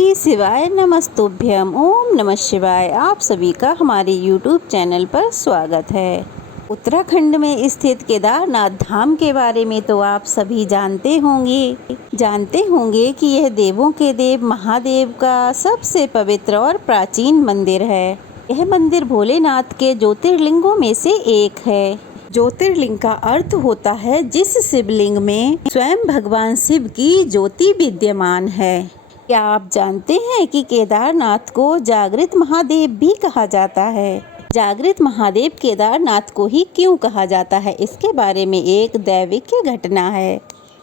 श्री शिवाय नमस्तुभ्यम। ओम नमः शिवाय। आप सभी का हमारे YouTube चैनल पर स्वागत है। उत्तराखंड में स्थित केदारनाथ धाम के बारे में तो आप सभी जानते होंगे कि यह देवों के देव महादेव का सबसे पवित्र और प्राचीन मंदिर है। यह मंदिर भोलेनाथ के ज्योतिर्लिंगों में से एक है। ज्योतिर्लिंग का अर्थ होता है जिस शिवलिंग में स्वयं भगवान शिव की ज्योति विद्यमान है। क्या आप जानते हैं कि केदारनाथ को जागृत महादेव भी कहा जाता है? जागृत महादेव केदारनाथ को ही क्यों कहा जाता है, इसके बारे में एक दैविक घटना है।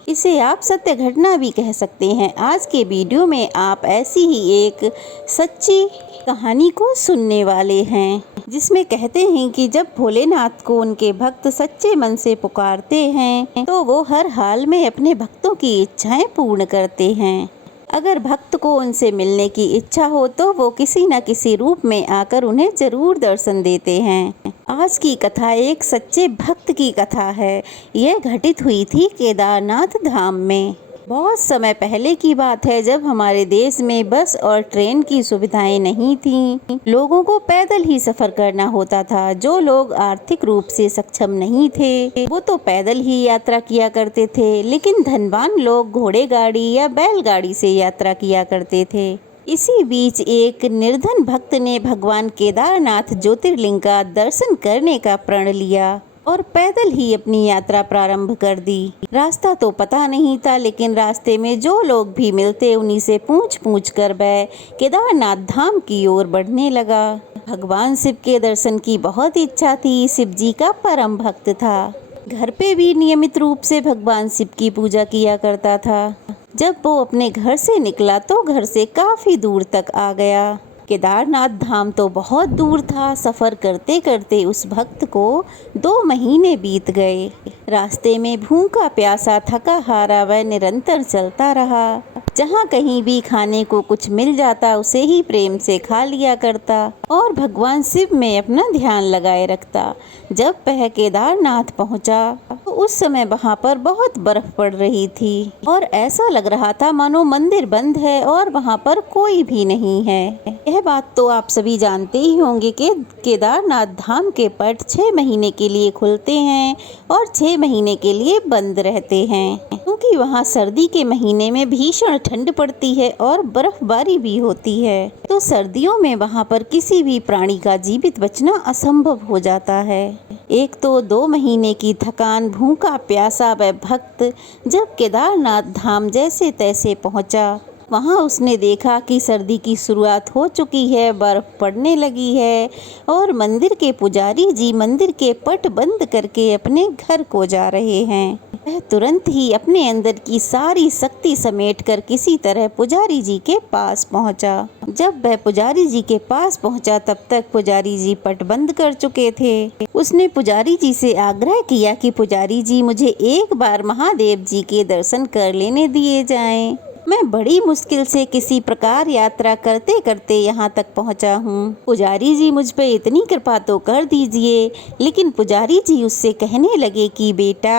इसे आप सत्य घटना भी कह सकते हैं। आज के वीडियो में आप ऐसी ही एक सच्ची कहानी को सुनने वाले हैं, जिसमें कहते हैं कि जब भोलेनाथ को उनके भक्त सच्चे मन से पुकारते हैं तो वो हर हाल में अपने भक्तों की इच्छाएं पूर्ण करते हैं। अगर भक्त को उनसे मिलने की इच्छा हो तो वो किसी न किसी रूप में आकर उन्हें जरूर दर्शन देते हैं। आज की कथा एक सच्चे भक्त की कथा है। यह घटित हुई थी केदारनाथ धाम में। बहुत समय पहले की बात है, जब हमारे देश में बस और ट्रेन की सुविधाएं नहीं थीं। लोगों को पैदल ही सफर करना होता था। जो लोग आर्थिक रूप से सक्षम नहीं थे वो तो पैदल ही यात्रा किया करते थे, लेकिन धनवान लोग घोड़े गाड़ी या बैलगाड़ी से यात्रा किया करते थे। इसी बीच एक निर्धन भक्त ने भगवान केदारनाथ ज्योतिर्लिंग का दर्शन करने का प्रण लिया और पैदल ही अपनी यात्रा प्रारंभ कर दी। रास्ता तो पता नहीं था, लेकिन रास्ते में जो लोग भी मिलते उन्हीं से पूछ कर वह केदारनाथ धाम की ओर बढ़ने लगा। भगवान शिव के दर्शन की बहुत इच्छा थी। शिव जी का परम भक्त था। घर पे भी नियमित रूप से भगवान शिव की पूजा किया करता था। जब वो अपने घर से निकला तो घर से काफी दूर तक आ गया। केदारनाथ धाम तो बहुत दूर था। सफ़र करते करते उस भक्त को 2 महीने बीत गए। रास्ते में भूखा प्यासा थका हारा वह निरंतर चलता रहा। जहाँ कहीं भी खाने को कुछ मिल जाता उसे ही प्रेम से खा लिया करता और भगवान शिव में अपना ध्यान लगाए रखता। जब वह केदारनाथ पहुँचा तो उस समय वहाँ पर बहुत बर्फ पड़ रही थी और ऐसा लग रहा था मानो मंदिर बंद है और वहाँ पर कोई भी नहीं है। यह बात तो आप सभी जानते ही होंगे कि केदारनाथ धाम के पट 6 महीने के लिए खुलते हैं और 6 महीने के लिए बंद रहते हैं, क्योंकि वहाँ सर्दी के महीने में भीषण ठंड पड़ती है और बर्फबारी भी होती है। तो सर्दियों में वहाँ पर किसी भी प्राणी का जीवित बचना असंभव हो जाता है। एक तो 2 महीने की थकान, भूखा प्यासा वह भक्त जब केदारनाथ धाम जैसे तैसे पहुँचा, वहाँ उसने देखा कि सर्दी की शुरुआत हो चुकी है, बर्फ पड़ने लगी है और मंदिर के पुजारी जी मंदिर के पट बंद करके अपने घर को जा रहे हैं। वह तुरंत ही अपने अंदर की सारी शक्ति समेटकर किसी तरह पुजारी जी के पास पहुंचा। जब वह पुजारी जी के पास पहुंचा तब तक पुजारी जी पट बंद कर चुके थे। उसने पुजारी जी से आग्रह किया कि पुजारी जी, मुझे एक बार महादेव जी के दर्शन कर लेने दिए जाएं। मैं बड़ी मुश्किल से किसी प्रकार यात्रा करते करते यहाँ तक पहुँचा हूँ। पुजारी जी, मुझ पे इतनी कृपा तो कर दीजिए। लेकिन पुजारी जी उससे कहने लगे कि बेटा,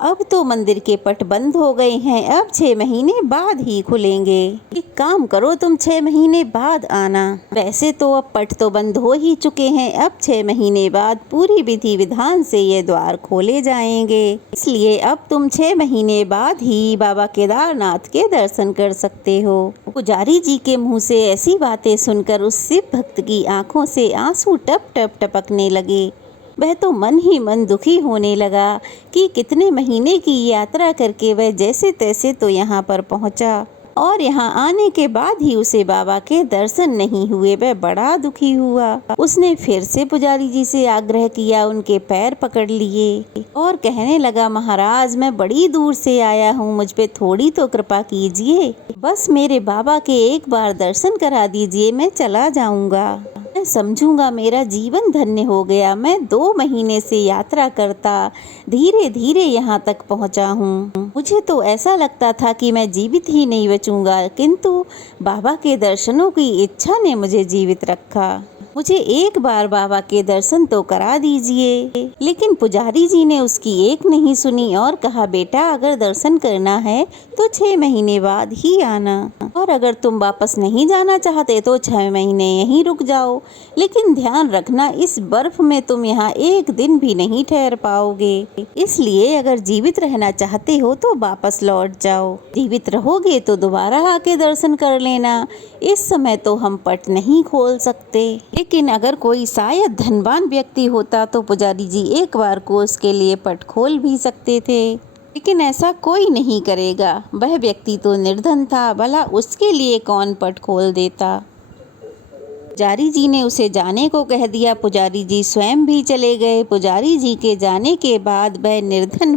अब तो मंदिर के पट बंद हो गए हैं, अब 6 महीने बाद ही खुलेंगे। एक काम करो, तुम 6 महीने बाद आना। वैसे तो अब पट तो बंद हो ही चुके हैं, अब 6 महीने बाद पूरी विधि विधान से ये द्वार खोले जाएंगे, इसलिए अब तुम 6 महीने बाद ही बाबा केदारनाथ के दर्शन कर सकते हो। पुजारी जी के मुंह से ऐसी बातें सुनकर उस शिव भक्त की आंखों से आंसू टप टप टपकने लगे। वह तो मन ही मन दुखी होने लगा कि कितने महीने की यात्रा करके वह जैसे तैसे तो यहाँ पर पहुँचा और यहाँ आने के बाद ही उसे बाबा के दर्शन नहीं हुए। वह बड़ा दुखी हुआ। उसने फिर से पुजारी जी से आग्रह किया, उनके पैर पकड़ लिए और कहने लगा, महाराज, मैं बड़ी दूर से आया हूँ, मुझ पे थोड़ी तो कृपा कीजिए। बस मेरे बाबा के एक बार दर्शन करा दीजिए, मैं चला जाऊँगा। मैं समझूंगा मेरा जीवन धन्य हो गया। मैं 2 महीने से यात्रा करता धीरे धीरे यहाँ तक पहुँचा हूँ। मुझे तो ऐसा लगता था कि मैं जीवित ही नहीं बचूंगा, किंतु बाबा के दर्शनों की इच्छा ने मुझे जीवित रखा। मुझे एक बार बाबा के दर्शन तो करा दीजिए। लेकिन पुजारी जी ने उसकी एक नहीं सुनी और कहा, बेटा अगर दर्शन करना है तो 6 महीने बाद ही आना, और अगर तुम वापस नहीं जाना चाहते तो 6 महीने यहीं रुक जाओ। लेकिन ध्यान रखना, इस बर्फ में तुम यहाँ एक दिन भी नहीं ठहर पाओगे, इसलिए अगर जीवित रहना चाहते हो तो वापस लौट जाओ। जीवित रहोगे तो दोबारा आके दर्शन कर लेना। इस समय तो हम पट नहीं खोल सकते, लेकिन अगर कोई शायद धनवान व्यक्ति होता तो पुजारी जी एक बार को उसके लिए पट खोल भी सकते थे। लेकिन ऐसा कोई नहीं करेगा, वह व्यक्ति तो निर्धन था, भला उसके लिए कौन पट खोल देता। पुजारी जी ने उसे जाने को कह दिया। पुजारी जी स्वयं भी चले गए। पुजारी जी के जाने के बाद वह निर्धन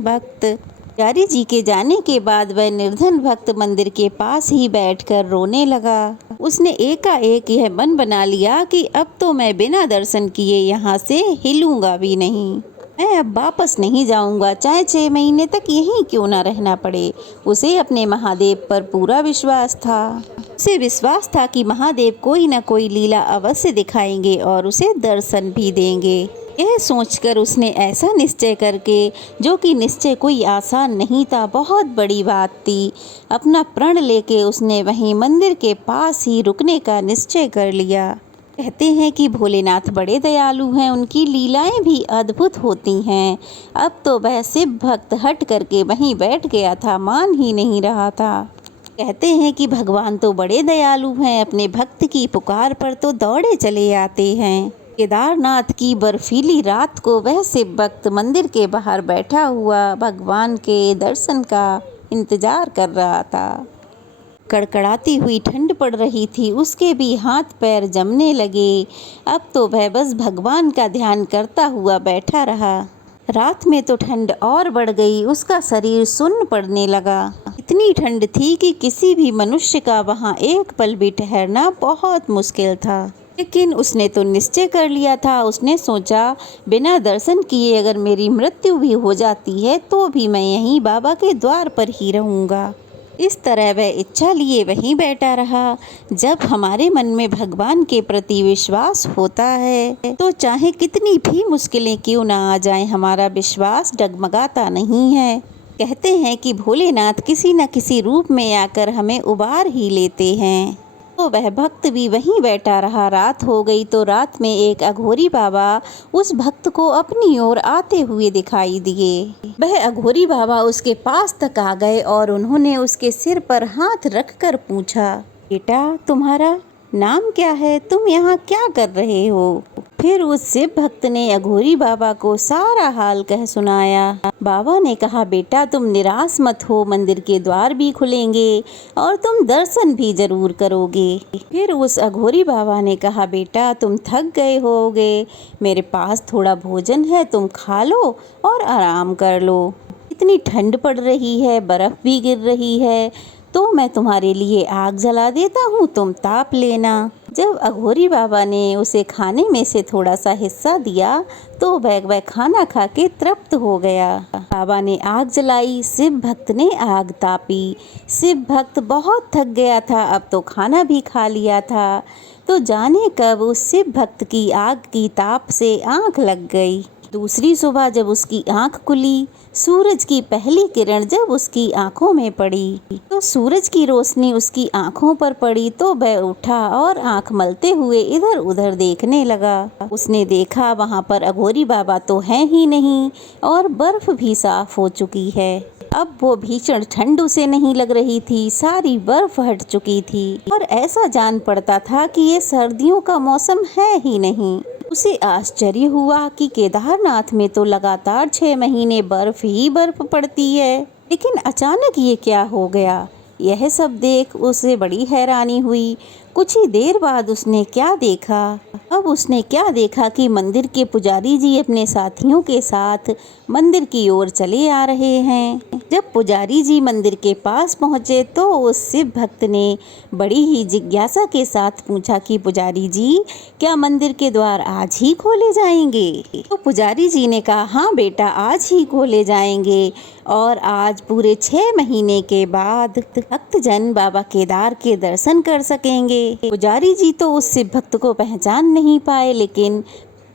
भक्त मंदिर के पास ही बैठकर रोने लगा। उसने एकाएक यह मन बना लिया कि अब तो मैं बिना दर्शन किए यहाँ से हिलूंगा भी नहीं। मैं अब वापस नहीं जाऊंगा, चाहे 6 महीने तक यहीं क्यों न रहना पड़े। उसे अपने महादेव पर पूरा विश्वास था। उसे विश्वास था कि महादेव कोई न कोई लीला अवश्य दिखाएंगे और उसे दर्शन भी देंगे। यह सोचकर उसने ऐसा निश्चय करके, जो कि निश्चय कोई आसान नहीं था, बहुत बड़ी बात थी, अपना प्रण लेके उसने वहीं मंदिर के पास ही रुकने का निश्चय कर लिया। कहते हैं कि भोलेनाथ बड़े दयालु हैं, उनकी लीलाएं भी अद्भुत होती हैं। अब तो वह शिव भक्त हट करके वहीं बैठ गया था, मान ही नहीं रहा था। कहते हैं कि भगवान तो बड़े दयालु हैं, अपने भक्त की पुकार पर तो दौड़े चले आते हैं। केदारनाथ की बर्फीली रात को वह शिव भक्त मंदिर के बाहर बैठा हुआ भगवान के दर्शन का इंतजार कर रहा था। कड़कड़ाती हुई ठंड पड़ रही थी, उसके भी हाथ पैर जमने लगे। अब तो वह बस भगवान का ध्यान करता हुआ बैठा रहा। रात में तो ठंड और बढ़ गई, उसका शरीर सुन्न पड़ने लगा। इतनी ठंड थी कि किसी भी मनुष्य का वहाँ एक पल भी ठहरना बहुत मुश्किल था। लेकिन उसने तो निश्चय कर लिया था। उसने सोचा, बिना दर्शन किए अगर मेरी मृत्यु भी हो जाती है तो भी मैं यहीं बाबा के द्वार पर ही रहूँगा। इस तरह वह इच्छा लिए वहीं बैठा रहा। जब हमारे मन में भगवान के प्रति विश्वास होता है तो चाहे कितनी भी मुश्किलें क्यों ना आ जाएं, हमारा विश्वास डगमगाता नहीं है। कहते हैं कि भोलेनाथ किसी न किसी रूप में आकर हमें उबार ही लेते हैं। तो वह भक्त भी वहीं बैठा रहा। रात हो गई तो रात में एक अघोरी बाबा उस भक्त को अपनी ओर आते हुए दिखाई दिए। वह अघोरी बाबा उसके पास तक आ गए और उन्होंने उसके सिर पर हाथ रखकर पूछा, बेटा तुम्हारा नाम क्या है, तुम यहाँ क्या कर रहे हो? फिर उस शिव भक्त ने अघोरी बाबा को सारा हाल कह सुनाया। बाबा ने कहा, बेटा तुम निराश मत हो, मंदिर के द्वार भी खुलेंगे और तुम दर्शन भी जरूर करोगे। फिर उस अघोरी बाबा ने कहा, बेटा तुम थक गए होगे, मेरे पास थोड़ा भोजन है, तुम खा लो और आराम कर लो। इतनी ठंड पड़ रही है, बर्फ भी गिर रही है, तो मैं तुम्हारे लिए आग जला देता हूँ, तुम ताप लेना। जब अघोरी बाबा ने उसे खाने में से थोड़ा सा हिस्सा दिया तो वह खाना खा के तृप्त हो गया। बाबा ने आग जलाई, शिव भक्त ने आग तापी। शिव भक्त बहुत थक गया था, अब तो खाना भी खा लिया था, तो जाने कब उस शिव भक्त की आग की ताप से आँख लग गई। दूसरी सुबह जब उसकी आंख खुली, सूरज की पहली किरण जब उसकी आंखों में पड़ी तो सूरज की रोशनी उसकी आंखों पर पड़ी तो वह उठा और आंख मलते हुए इधर उधर देखने लगा। उसने देखा वहां पर अघोरी बाबा तो हैं ही नहीं और बर्फ भी साफ हो चुकी है। अब वो भीषण ठंड उसे नहीं लग रही थी, सारी बर्फ हट चुकी थी और ऐसा जान पड़ता था कि ये सर्दियों का मौसम है ही नहीं। उसे आश्चर्य हुआ कि केदारनाथ में तो लगातार 6 महीने बर्फ ही बर्फ पड़ती है, लेकिन अचानक ये क्या हो गया। यह सब देख उसे बड़ी हैरानी हुई। कुछ ही देर बाद उसने क्या देखा, अब उसने क्या देखा कि मंदिर के पुजारी जी अपने साथियों के साथ मंदिर की ओर चले आ रहे हैं। जब पुजारी जी मंदिर के पास पहुंचे तो उस शिव भक्त ने बड़ी ही जिज्ञासा के साथ पूछा कि पुजारी जी, क्या मंदिर के द्वार आज ही खोले जाएंगे? तो पुजारी जी ने कहा, हाँ बेटा, आज ही खोले जाएंगे और आज पूरे 6 महीने के बाद भक्तजन बाबा केदार के दर्शन कर सकेंगे। पुजारी जी तो उस शिव भक्त को पहचान नहीं पाए, लेकिन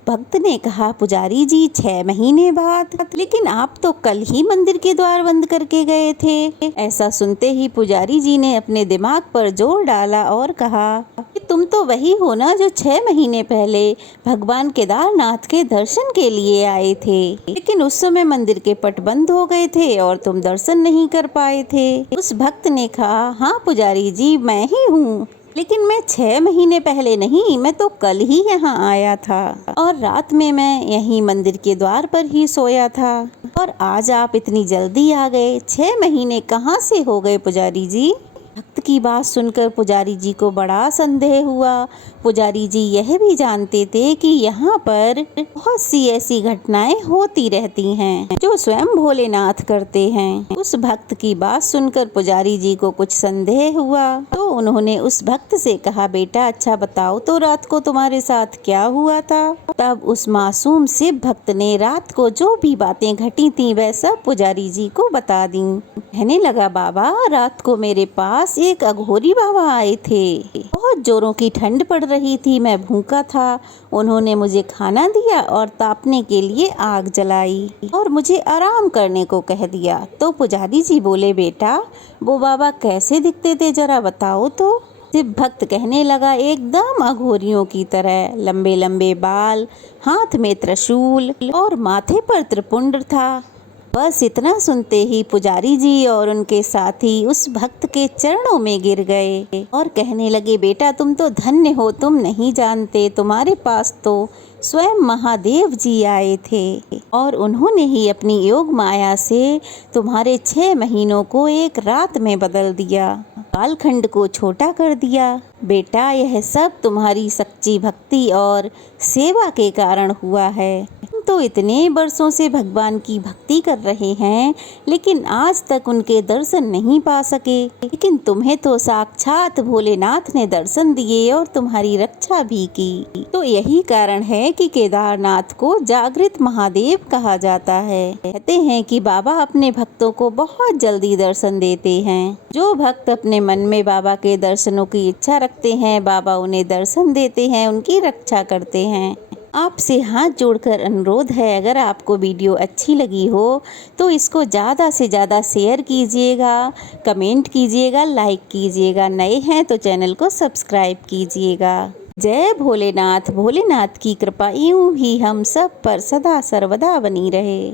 भक्त ने कहा, पुजारी जी 6 महीने बाद, लेकिन आप तो कल ही मंदिर के द्वार बंद करके गए थे। ऐसा सुनते ही पुजारी जी ने अपने दिमाग पर जोर डाला और कहा कि तुम तो वही हो ना जो 6 महीने पहले भगवान केदारनाथ के दर्शन के लिए आए थे, लेकिन उस समय मंदिर के पट बंद हो गए थे और तुम दर्शन नहीं कर पाए थे। उस भक्त ने कहा, हाँ पुजारी जी मैं ही हूँ, लेकिन मैं 6 महीने पहले नहीं, मैं तो कल ही यहाँ आया था और रात में मैं यहीं मंदिर के द्वार पर ही सोया था और आज आप इतनी जल्दी आ गए। 6 महीने कहाँ से हो गए पुजारी जी? भक्त की बात सुनकर पुजारी जी को बड़ा संदेह हुआ। पुजारी जी यह भी जानते थे कि यहाँ पर बहुत सी ऐसी घटनाएं होती रहती हैं जो स्वयं भोलेनाथ करते हैं। उस भक्त की बात सुनकर पुजारी जी को कुछ संदेह हुआ, तो उन्होंने उस भक्त से कहा, बेटा अच्छा बताओ तो रात को तुम्हारे साथ क्या हुआ था? तब उस मासूम से भक्त ने रात को जो भी बातें घटी थी वह सब पुजारी जी को बता दी। कहने लगा, बाबा रात को मेरे पास एक अघोरी बाबा आए थे। बहुत जोरों की ठंड पड़ रही थी, मैं भूखा था। उन्होंने मुझे खाना दिया और तापने के लिए आग जलाई और मुझे आराम करने को कह दिया। तो पुजारी जी बोले, बेटा वो बाबा कैसे दिखते थे जरा बताओ तो? शिव भक्त कहने लगा, एकदम अघोरियों की तरह, लंबे लंबे बाल, हाथ में त्रिशूल और माथे पर त्रिपुंड था। बस इतना सुनते ही पुजारी जी और उनके साथी उस भक्त के चरणों में गिर गए और कहने लगे, बेटा तुम तो धन्य हो, तुम नहीं जानते तुम्हारे पास तो स्वयं महादेव जी आए थे और उन्होंने ही अपनी योग माया से तुम्हारे 6 महीनों को एक रात में बदल दिया, कालखंड को छोटा कर दिया। बेटा यह सब तुम्हारी सच्ची भक्ति और सेवा के कारण हुआ है। तो इतने वर्षों से भगवान की भक्ति कर रहे हैं, लेकिन आज तक उनके दर्शन नहीं पा सके, लेकिन तुम्हें तो साक्षात भोलेनाथ ने दर्शन दिए और तुम्हारी रक्षा भी की। तो यही कारण है कि केदारनाथ को जागृत महादेव कहा जाता है। कहते हैं कि बाबा अपने भक्तों को बहुत जल्दी दर्शन देते हैं। जो भक्त अपने मन में बाबा के दर्शनों की इच्छा रखते हैं, बाबा उन्हें दर्शन देते हैं, उनकी रक्षा करते हैं। आपसे हाथ जोड़कर अनुरोध है, अगर आपको वीडियो अच्छी लगी हो तो इसको ज़्यादा से ज़्यादा शेयर कीजिएगा, कमेंट कीजिएगा, लाइक कीजिएगा। नए हैं तो चैनल को सब्सक्राइब कीजिएगा। जय भोलेनाथ। भोलेनाथ की कृपा यूं ही हम सब पर सदा सर्वदा बनी रहे।